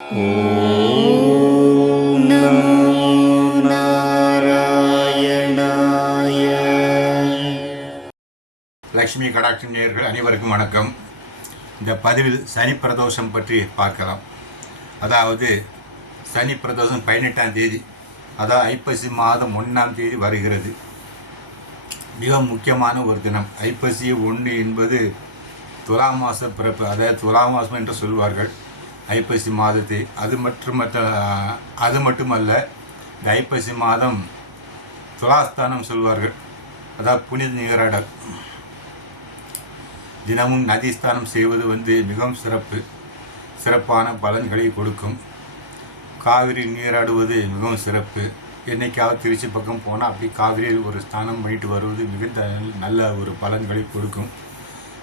ஓம் நாராயணாய லக்ஷ்மி கடாட்சி நேயர்கள் அனைவருக்கும் வணக்கம். இந்த பதிவில் சனி பிரதோஷம் பற்றி பார்க்கலாம். அதாவது சனி பிரதோஷம் பதினெட்டாம் தேதி அதாவது ஐப்பசி மாதம் ஒன்றாம் தேதி வருகிறது. மிக முக்கியமான ஒரு தினம். ஐப்பசி ஒன்று என்பது துலா மாத பிறப்பு. அதாவது துலா மாதம் என்று சொல்வார்கள். ஐப்பசி மாதத்தை அது மட்டுமற்ற அது மட்டுமல்ல இந்த ஐப்பசி மாதம் துலாஸ்தானம் சொல்வார்கள். அதாவது புனித நீராடல் தினமும் நதி ஸ்தானம் செய்வது வந்து மிகவும் சிறப்பு. சிறப்பான பலன்களை கொடுக்கும். காவிரி நீராடுவது மிகவும் சிறப்பு. என்னைக்காவது திருச்சி பக்கம் போனால் அப்படி காவிரியில் ஒரு ஸ்தானம் பண்ணிட்டு வருவது மிகுந்த நல்ல ஒரு பலன்களை கொடுக்கும்.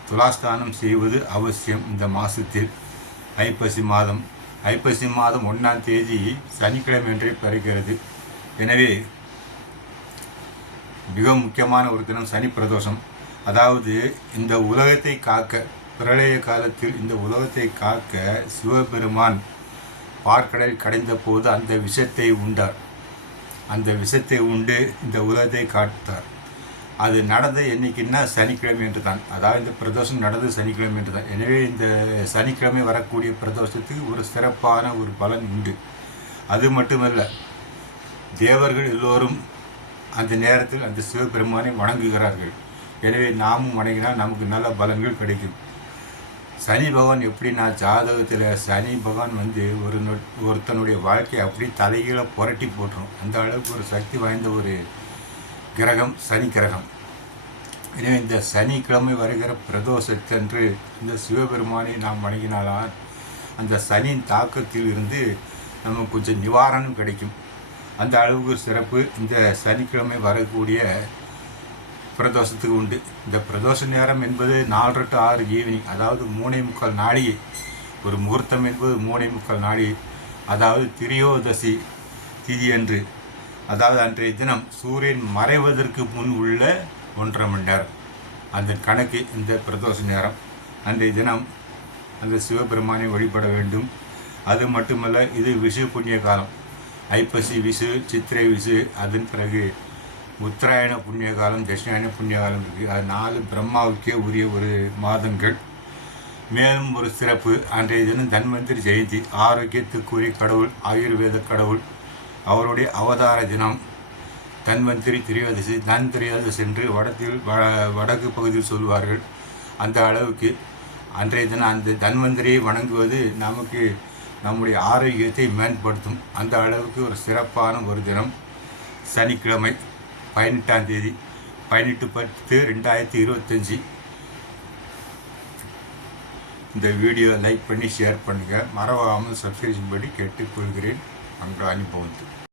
துலாஸ்தானம் செய்வது அவசியம் இந்த மாதத்தில் ஐப்பசி மாதம். ஐப்பசி மாதம் ஒன்றாம் தேதி சனிக்கிழமை என்றே பிறக்கிறது எனவே மிக முக்கியமான ஒரு தினம் சனி பிரதோஷம். அதாவது இந்த உலகத்தை காக்க பிரளய காலத்தில் இந்த உலகத்தை காக்க சிவபெருமான் பார்க்கடல் கடைந்த போது அந்த விஷத்தை உண்டார். அந்த விஷத்தை உண்டு இந்த உலகத்தை காத்தார். அது நடந்த என்னைக்குன்னா சனிக்கிழமை என்று தான் அதாவது இந்த பிரதோஷம் நடந்தது சனிக்கிழமை என்று தான் எனவே இந்த சனிக்கிழமை வரக்கூடிய பிரதோஷத்துக்கு ஒரு சிறப்பான ஒரு பலன் உண்டு. அது மட்டுமல்ல தேவர்கள் எல்லோரும் அந்த நேரத்தில் அந்த சிவபெருமானை வணங்குகிறார்கள். எனவே நாமும் வணங்கினால் நமக்கு நல்ல பலன்கள் கிடைக்கும். சனி பகவான் எப்படின்னா ஜாதகத்தில் சனி பகவான் வந்து ஒரு நொ- ஒருத்தனுடைய வாழ்க்கையை அப்படி தலைகீழ புரட்டி போட்டுரும். அந்த அளவுக்கு ஒரு சக்தி வாய்ந்த ஒரு கிரகம் சனி கிரகம். எனவே இந்த சனிக்கிழமை வருகிற பிரதோஷத்தன்று இந்த சிவபெருமானை நாம் வணங்கினாலால் அந்த சனியின் தாக்கத்தில் இருந்து நமக்கு கொஞ்சம் நிவாரணம் கிடைக்கும். அந்த அளவுக்கு சிறப்பு இந்த சனிக்கிழமை வரக்கூடிய பிரதோஷத்துக்கு உண்டு. இந்த பிரதோஷ நேரம் என்பது நாலு டு ஆறு ஈவினிங் அதாவது மூணே முக்கால் நாழிகை ஒரு முகூர்த்தம் என்பது மூணே முக்கால் நாடி அதாவது திரியோதசி திதி அன்று. அதாவது அன்றைய தினம் சூரியன் மறைவதற்கு முன் உள்ள ஒன்றரை மணி நேரம். அந்த கணக்கு இந்த பிரதோஷ நேரம். அன்றைய தினம் அந்த சிவபெருமானை வழிபட வேண்டும். அது மட்டுமல்ல இது விஷு புண்ணிய காலம். ஐப்பசி விசு சித்திரை விசு அதன் பிறகு உத்தராயண புண்ணிய காலம் தட்சிணாயண புண்ணிய காலம் இருக்குது அது நாலு பிரம்மாவுக்கே உரிய ஒரு மாதங்கள். மேலும் ஒரு சிறப்பு அன்றைய தினம் தன்வந்திரி ஜெயந்தி ஆரோக்கியத்துக்குரிய கடவுள் ஆயுர்வேத கடவுள் அவருடைய அவதார தினம். தன்வந்திரி திரியோதசி தன் திரியோதசி என்று வடத்தில் வ வடக்கு பகுதியில் சொல்வார்கள் அந்த அளவுக்கு அன்றைய தினம் அந்த தன்வந்திரியை வணங்குவது நமக்கு நம்முடைய ஆரோக்கியத்தை மேம்படுத்தும். அந்த அளவுக்கு ஒரு சிறப்பான ஒரு தினம். சனிக்கிழமை பதினெட்டாம் தேதி பதினெட்டு பத்து ரெண்டாயிரத்தி இருபத்தஞ்சி. இந்த வீடியோ லைக் பண்ணி ஷேர் பண்ணுங்கள் மறவாமல் சப்ஸ்கிரிப்ஷன் படி கேட்டுக்கொள்கிறேன். அன்று அனுபவத்து